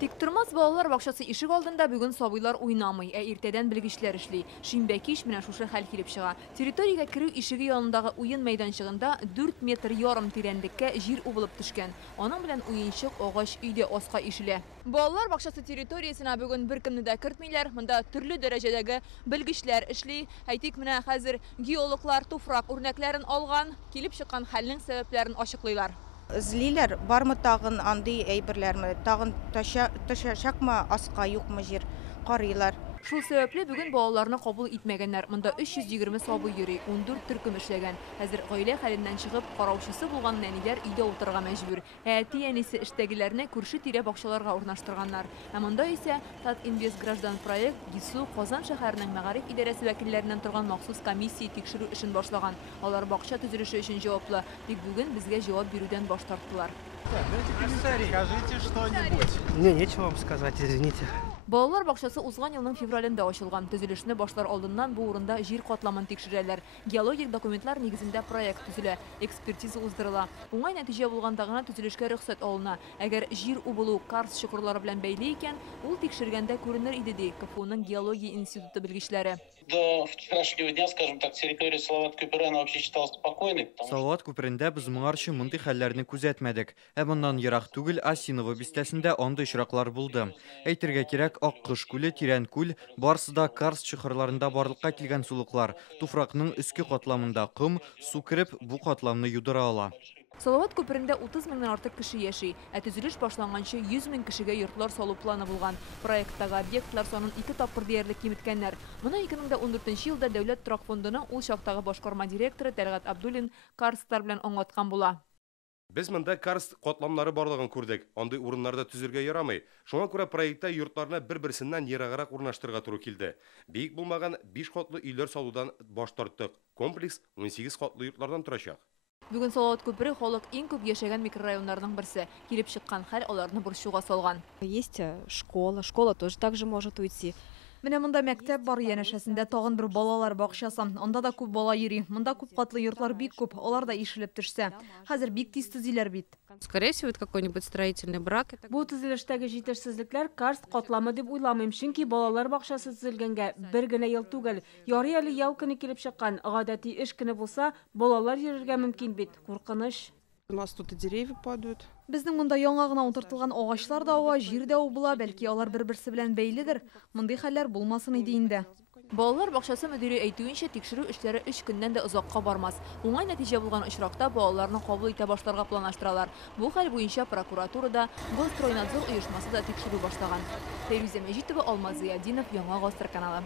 Тиктурмас балалар бакчасы ишек алдында бүген сабыйлар уйнамый, иртәдән белгечләр эшли. Шимбә кич менә шушы хәл килеп чыга. Территориягә керү ишеге янындагы уен мәйданчыгында 4 метр ярым тирәнлеккә җир убылып төшкән. Аның белән уенчык агач өйдә аска ишелә. Балалар бакчасы территориясенә бүген беркемне дә кертмиләр. Монда төрле дәрәҗәдәге белгечләр эшли. Әйтик, менә хәзер геологлар туфрак үрнәкләрен алган, килеп чыккан хәлнең сәбәпләрен ачыклыйлар. Эзлиләр, бармы тагын андый әйберләрме, тагын төшәчәкме аска, юкмы җир, карыйлар. Шул сәбәпле бүген балаларны кабул итмәгәннәр. Монда 320 сабый йөри, 14 төркем эшләгән. Хәзер гаилә хәленнән чыгып, караучысы булган нәниләр өйдә утырырга мәҗбүр. Әти-әнисе эштәгеләрне күрше-тирә бакчаларга урнаштырганнар. Ә монда исә Татинвест граждан проект ГИСУ Казан шәһәренең мәгариф идарәсе вәкилләреннән торган махсус комиссия тикшерү эшен башлаган. Алар бакча төзелеше өчен җаваплы. Тик бүген безгә җавап бирүдән баш тарттылар. Скажите что-нибудь. Мне нечего вам сказать, извините. Балалар бакчасы узган елның февралендә ачылган. Төзелешне башлар алдыннан бу урында җир катламын тикшерәләр. Геологик документлар нигезендә проект төзелә, экспертиза уздырыла. Уңай нәтиҗә булганда гына төзелешкә рөхсәт алына. Әгәр җир убылу карст чокырлары белән бәйле икән, ул тикшергәндә күренер иде ди КФУның геология институты белгечләре. До вчерашнего дня, скажем так, территория Салават Күпере вообще считалась спокойной. Салават күперендә без моңарчы мондый хәлләрне күзәтмәдек. Ә моннан ерак түгел Осиново бистәсендә андый очраклар булды. Әйтергә кирәк, Аккыш күле, Тирән күл, барысы да карст чокырларында барлыкка килгән сулыклар. Туфракның өске катламында ком, су кереп, бу катламны юдыра ала. Салават күперендә 30 меңнән артык кеше яши. Төзелеш башланганчы 100 мең кешегә йортлар салу планы булган. Проекттагы объектлар санын 2 тапкыр диярлек киметкәннәр. Моны 2014 елда Дәүләт торак фондының ул чактагы башкарма директоры Тәлгат Абдуллин карсттар белән аңлаткан була. Без монда карст катламнары барлыгын күрдек. Андый урыннарда төзергә ярамый. Шуңа күрә проектта йортларны бер-берсеннән ераграк урнаштырырга туры килде. Бик булмаган 5 катлы өйләр салудан баш тарттык. Комплекс 18 катлы йортлардан торачак. Бүген Салават күпере халык иң күп яшәгән микрорайоннарның берсе. Килеп чыккан хәл аларны борчуга салган. Есть школа, школа тоже также может уйти. Менә монда мәктәп бар, янәшәсендә тагын бер балалар бакчасы. Анда да күп бала йөри. Монда күп катлы йортлар бик күп, алар да ишелеп төшсә. Хәзер бик тиз төзиләр бит. Скорее всего, это какой-нибудь строительный брак. Бу төзелештәге җитешсезлекләр карст катламы дип уйламыйм, чөнки балалар бакчасы төзелгәнгә бер генә ел түгел. Ярый әле ял көне килеп чыккан, гадәти эш көне булса, балалар йөрергә мөмкин бит. Куркыныч. У нас тут и деревья падают. Безнең монда яңа гына утыртылган агачлар да ава, җир дә убыла, бәлки алар бер-берсе белән бәйледер. Мондый хәлләр булмасын иде инде. Балалар бакчасы мөдире әйтүенчә, тикшерү эшләре 3 көннән дә озакка бармас. Уңай нәтиҗә булган очракта балаларны кабул итә башларга планлаштыралар. Бу хәл буенча прокуратурада, Стройнадзор оешмасы да тикшерү башлаган. Фәйрүзә Мәҗитова, Алмаз Зыядинов, Яңа Гасыр каналы.